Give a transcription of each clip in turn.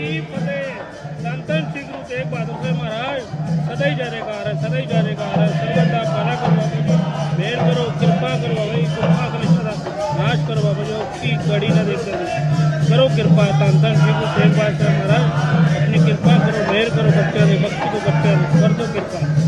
ਕੀ ਫਤਿਹ ਸੰਤਨ ਸ੍ਰੀ ਗੁਰੂ ਤੇਗ ਬਹਾਦਰ ਸਾਹਿਬ ਮਹਾਰਾਜ, ਸਦਾ ਹੀ ਜਾਰੇਕਾਰ ਹੈ, ਸਦਾ ਹੀ ਜਾਰੇਕਾਰ ਹੈ। ਸੰਗਤ ਦਾ ਭਲਾ ਕਰਵਾਓ ਮੇਰ ਕਰੋ, ਕਿਰਪਾ ਕਰਵਾਓ ਕਿਰਪਾ ਕਲਿਸ਼ਾ ਦਾ ਨਾਸ਼ ਕਰਵਾਓ ਜੋ। ਕੀ ਕੜੀ ਨਾ ਦੇਖੋ ਕਰੋ ਕਿਰਪਾ ਸੰਤਨ ਸ੍ਰੀ ਗੁਰੂ ਤੇਗ ਬਹਾਦਰ ਸਾਹਿਬ ਮਹਾਰਾਜ। ਆਪਣੀ ਕਿਰਪਾ ਕਰੋ, ਮੇਰ ਕਰੋ ਬੱਚਿਆਂ ਦੇ ਬਖਸ਼ ਦੋ ਬੱਚਿਆਂ ਨੂੰ ਕਰ ਦਿਓ ਕਿਰਪਾ।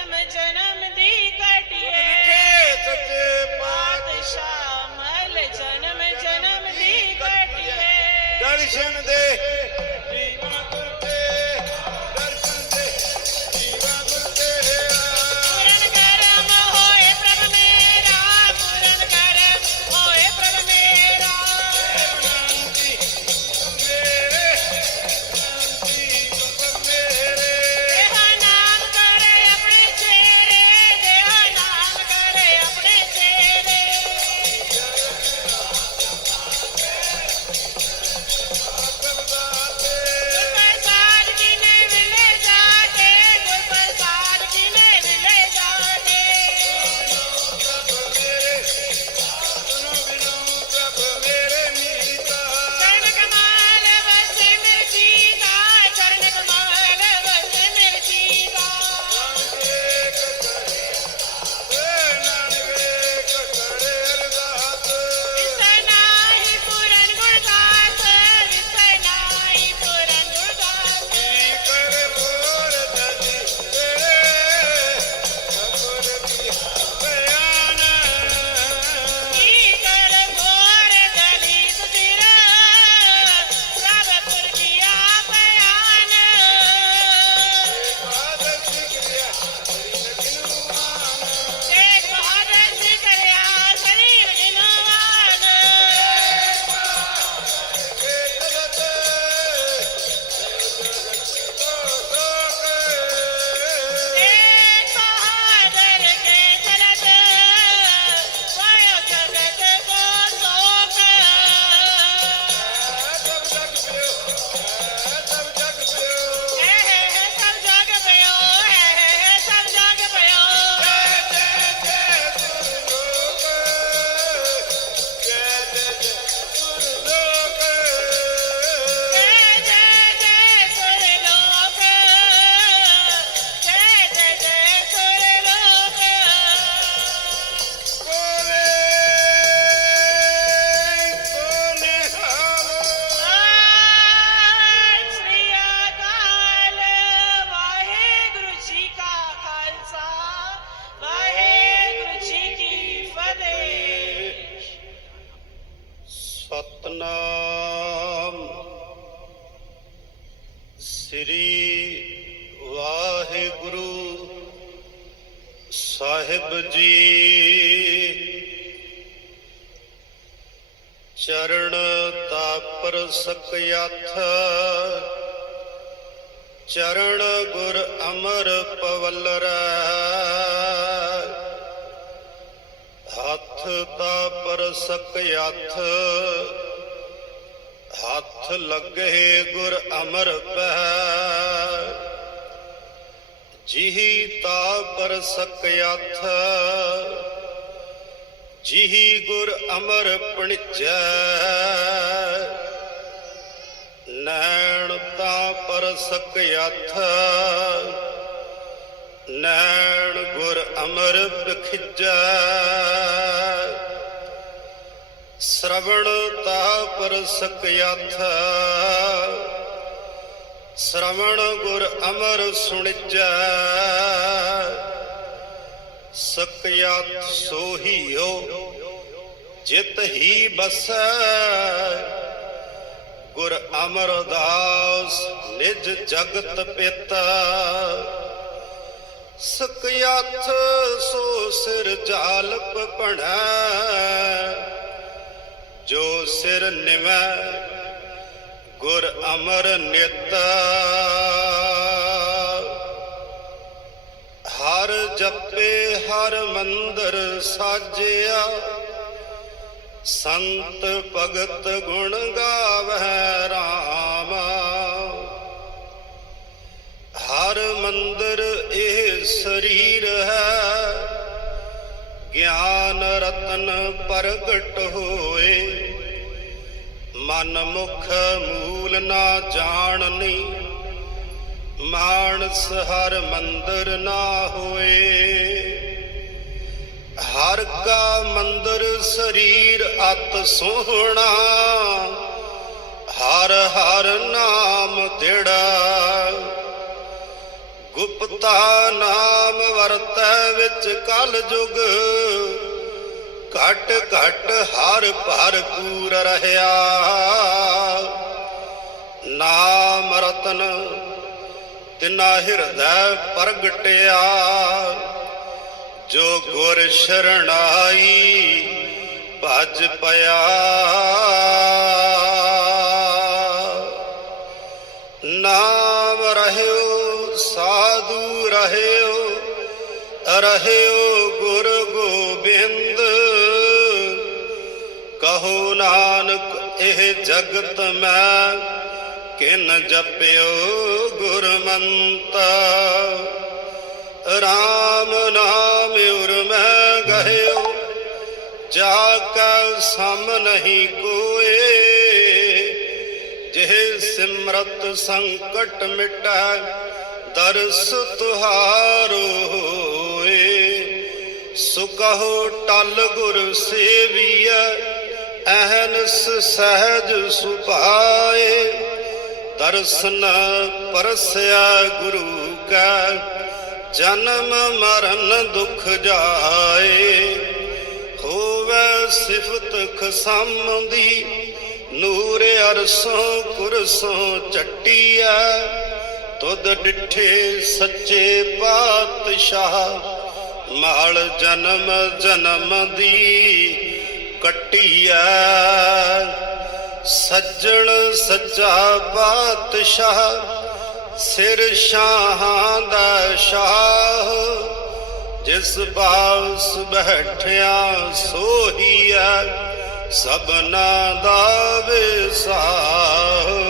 ਜਨਮ ਜਨਮ ਦੀ ਕਟਿਏ ਸੱਚੇ ਪਾਤਸ਼ਾਹ। ਮਲ ਜਨਮ ਜਨਮ ਦੀ ਕਟਿਏ ਦਰਸ਼ਨ ਦੇ ਪਵਲਰ ਹੱਥ ਤਾ ਪਰਸਕ ਹੱਥ ਹੱਥ ਲੱਗੇ ਗੁਰ ਅਮਰ ਪੈ ਜਿਹੀ ਤਾ ਪਰਸਕ ਹੱਥ ਜਿਹੀ ਗੁਰ ਅਮਰ ਪਣਿਜੈ ਨੈਣ ਤਾ ਪਰਸਕ ਹੱਥ ਨੈਣ ਗੁਰ ਅਮਰ ਬਖਿਜੈ ਸ਼ਰਵਣ ਤਾ ਪਰਸਕ ਹੱਥ ਸ਼ਰਵਣ ਗੁਰ ਅਮਰ ਸੁਣਿਜੈ। ਸਕਯਤ ਸੋਹੀਓ, ਜਿਤ ਹੀ ਬਸੈ। ਗੁਰ ਅਮਰਦਾਸ ਨਿਜ ਜਗਤ ਪਿਤਾ। ਸਕਯਤ ਸੋ ਸਿਰ ਜਾਲਪ ਭਣੈ। ਜੋ ਸਿਰ ਨਿਵੈ ਗੁਰ ਅਮਰ ਨਿਤ। ਹਰ ਜਪੇ, ਹਰ ਮੰਦਰ ਸਾਜਿਆ। ਸੰਤ ਭਗਤ ਗੁਣ ਗਾਵੈ ਰਾਮ। ਹਰ ਮੰਦਰ ਇਹ ਸਰੀਰ ਹੈ। ਗਿਆਨ ਰਤਨ ਪ੍ਰਗਟ ਹੋਏ। ਮਨ ਮੁਖ ਮੂਲ ਨਾ ਜਾਣਨੀ ਮਾਨਸ ਹਰ ਮੰਦਰ ਨਾ ਹੋਏ। ਹਰ ਕਾ ਮੰਦਰ ਸਰੀਰ ਅਤ ਸੋਹਣਾ। ਹਰ ਹਰ ਨਾਮ ਦਿੜਾ ਗੁਪਤਾ ਨਾਮ ਵਰਤੈ ਵਿੱਚ ਕਲ ਜੁਗ। ਘਟ ਘਟ ਹਰ ਭਰ ਪੂਰ ਰਹਾ ਨਾਮ ਰਤਨ ਤਿਨਾ ਹਿਰਦੈ ਪ੍ਰਗਟਿਆ। ਜੋ ਗੁਰ ਸ਼ਰਣਾਈ ਭਜ ਪਿਆ। ਨਾਮ ਰਹਿਓ ਸਾਧੂ ਰਹਿਓ ਰਹਿਓ ਗੁਰ ਗੋਬਿੰਦ। ਕਹੋ ਨਾਨਕ, ਇਹ ਜਗਤ ਮੈਂ ਕਿਨ ਜਪਿਓ ਗੁਰਮੰਤ। RAM ਨਾਮ ਉਰ ਮੈਂ ਗਹਿਓ, ਜਾ ਕੈ ਸਮ ਨਹੀਂ ਕੋਏ। ਜਿਹ ਸਿਮਰਤ ਸੰਕਟ ਮਿਟੈ ਦਰਸ ਤੁਹਾਰੋ ਹੋਏ ਸੁਕਹੋ ਟਲ ਗੁਰ ਸੇਵੀਐ, ਅਹਨਸ ਸਹਿਜ ਸੁਭਾਏ। ਦਰਸ਼ਨ ਪਰਸਿਆ ਗੁਰੂ ਕੈ, ਜਨਮ ਮਰਨ ਦੁਖ ਜਾਏ। ਹੋਵੇ ਸਿਫਤ ਖਸਮ ਦੀ, ਨੂਰ ਅਰਸੋਂ ਕੁਰਸੋਂ ਚੱਟੀਐ। ਤੁਧ ਡਿਠੇ ਸੱਚੇ ਪਾਤਸ਼ਾਹ, ਮਾਲ ਜਨਮ ਜਨਮ ਦੀ ਕੱਟੀਐ। ਸੱਜਣ ਸੱਚਾ ਪਾਤਸ਼ਾਹ, ਸਿਰ ਸ਼ਾਹਾਂ ਦਾ ਸ਼ਾਹ। ਜਿਸ ਬਾਸ ਬੈਠਿਆ ਸੋਹੀਐ, ਸਭਨਾ ਦਾ ਵਿਸਾਹ।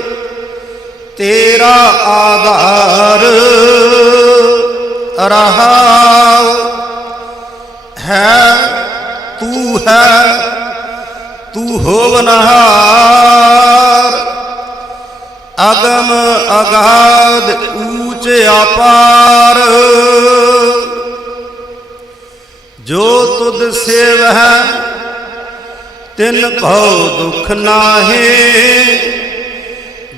ਤੇਰਾ ਆਧਾਰ ਰਹਾ ਹੈ, ਤੂੰ ਹੈ, ਤੂੰ ਹੋਵਨਹਾਰ ਅਗਮ ਅਗਾਧ ਊਚ ਅਪਾਰ ਜੋ ਤੁਧ ਸੇਵ ਹੈ ਤਿਨ ਭਉ ਦੁਖ ਨਾਹੀ।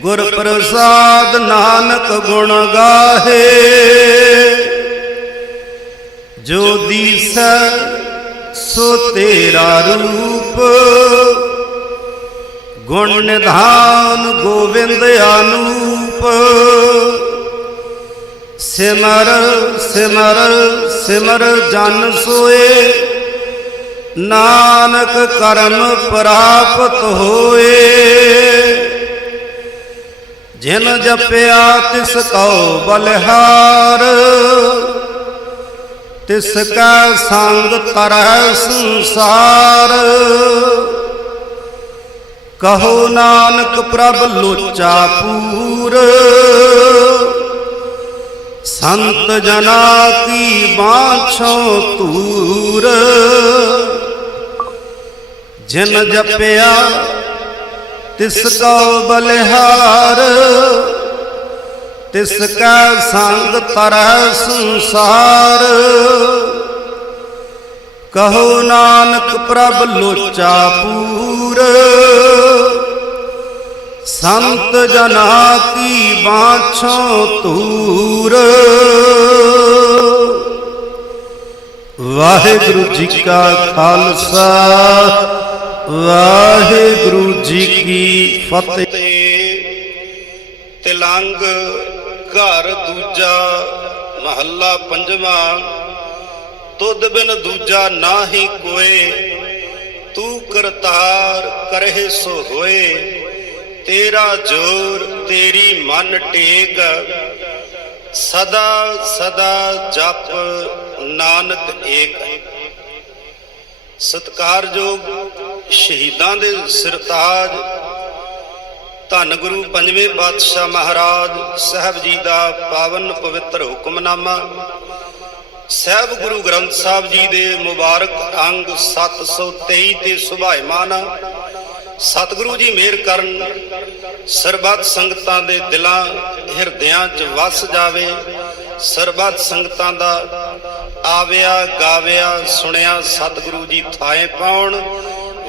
ਗੁਰ ਪ੍ਰਸਾਦ ਨਾਨਕ ਗੁਣ ਗਾਹੇ। ਜੋ ਦੀਸੈ, ਸੋ ਤੇਰਾ ਰੂਪ। ਗੁਣ ਨਿਧਾਨ ਗੋਬਿੰਦ ਅਨੂਪ ਸਿਮਰ ਸਿਮਰ ਸਿਮਰ ਜਨ ਸੋਏ। ਨਾਨਕ ਕਰਮ ਪ੍ਰਾਪਤ ਹੋਏ। ਜਿਨ ਜਪਿਆ ਤਿਸ ਕਉ ਬਲਿਹਾਰ, ਤਿਸ ਕਾ ਸੰਗ ਤਰੈ ਸੰਸਾਰ। ਕਹੋ ਨਾਨਕ ਪ੍ਰਭ ਲੋਚਾ ਪੂਰ, ਸੰਤ ਜਨਾ ਕੀ ਬਾਛੋ ਤੂਰ ਜਿਨ ਜਪਿਆ ਤਿਸ ਕਉ ਬਲਿਹਾਰ, ਤਿਸ ਕੈ ਸੰਗ ਤਰੈ ਸੰਸਾਰ। ਕਹੋ ਨਾਨਕ ਪ੍ਰਭ ਲੋਚਾ ਪੂਰ, ਸੰਤ ਜਨਾ ਕੀ ਬਾਛੋ ਤੂਰ ਵਾਹਿਗੁਰੂ ਜੀ ਕਾ ਖਾਲਸਾ ਵਾਹਿਗੁਰੂ ਜੀ ਕੀ ਫਤਿਹ। ਤੇ ਤਿਲੰਗ ਘਰ ਦੂਜਾ ਮਹੱਲਾ ਪੰਜਵਾਂ। ਤੁਧ ਬਿਨ ਦੂਜਾ ਨਾਹੀ ਕੋਏ, ਤੂੰ ਕਰਤਾਰ ਕਰਹਿ ਸੋ ਹੋਏ। ਤੇਰਾ ਜੋਰ ਤੇਰੀ ਮਨ ਟੇਕ, ਸਦਾ ਸਦਾ ਜਪ ਨਾਨਕ ਏਕ। ਸਤਕਾਰਯੋਗ ਸ਼ਹੀਦਾਂ ਦੇ ਸਰਤਾਜ। ਧੰਨ ਗੁਰੂ ਪੰਜਵੇਂ ਪਾਤਸ਼ਾਹ ਮਹਾਰਾਜ ਸਾਹਿਬ ਜੀ ਦਾ ਪਾਵਨ ਪਵਿੱਤਰ ਹੁਕਮਨਾਮਾ। ਸਾਹਿਬ ਗੁਰੂ ਗ੍ਰੰਥ ਸਾਹਿਬ ਜੀ ਦੇ ਮੁਬਾਰਕ ਅੰਗ 723 ਤੇ ਸੁਭਾਇਮਾਨ। ਸਤਿਗੁਰੂ ਜੀ ਮਿਹਰ ਕਰਨ, ਸਰਬੱਤ ਸੰਗਤਾਂ ਦੇ ਦਿਲਾਂ, ਹਿਰਦਿਆਂ 'ਚ ਵਸ ਜਾਵੇ। ਸਰਬੱਤ ਸੰਗਤਾਂ ਦਾ ਆਵਿਆ, ਗਾਵਿਆ, ਸੁਣਿਆ ਸਤਿਗੁਰੂ ਜੀ ਥਾਏ ਪਾਉਣ।